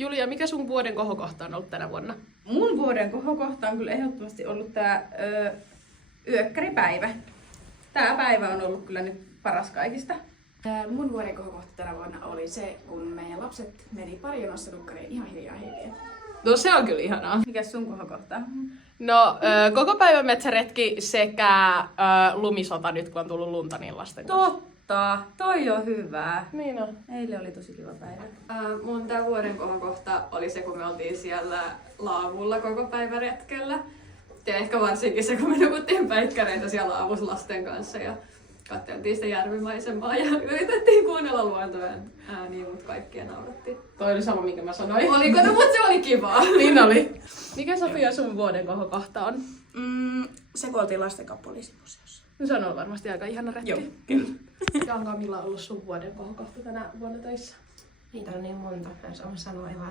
Julia, mikä sun vuoden kohokohta on ollut tänä vuonna? Mun vuoden kohokohta on kyllä ehdottomasti ollut tää yökkäripäivä. Tää päivä on ollut kyllä nyt paras kaikista. Mun vuoden kohokohta tänä vuonna oli se, kun meidän lapset meni pari jonossa nukkariin ihan hiljaa. No se on kyllä ihanaa. Mikäs sun kohokohta on? No, koko päivän metsäretki sekä lumisota nyt, kun on tullut lunta niin lasten kanssa. Totta, toi on hyvää. Niin on. Eilen oli tosi kiva päivä. Mun tää vuoden kohokohta oli se, kun me oltiin siellä laavulla koko päivä retkellä. Ja ehkä varsinkin se, kun me nukuttiin päikkäreitä siellä laavussa lasten kanssa ja katseltiin sitä järvimaisemaa ja yritettiin kuunnella luontojen ääniä, mutta kaikkia naurattiin. Toi oli sama, minkä mä sanoin. Oliko? No, mutta se oli kivaa. Niin oli. Mikä Sofia sun vuoden kohokohta on? Se kun oltiin lasten kanssa poliisimuseossa. No, se on ollut varmasti aika ihana retki. Joo, kyllä. Mikä on Camilla ollut sun vuoden kohokohta tänä vuonna töissä? Niitä on niin monta, en saa sanoa ihan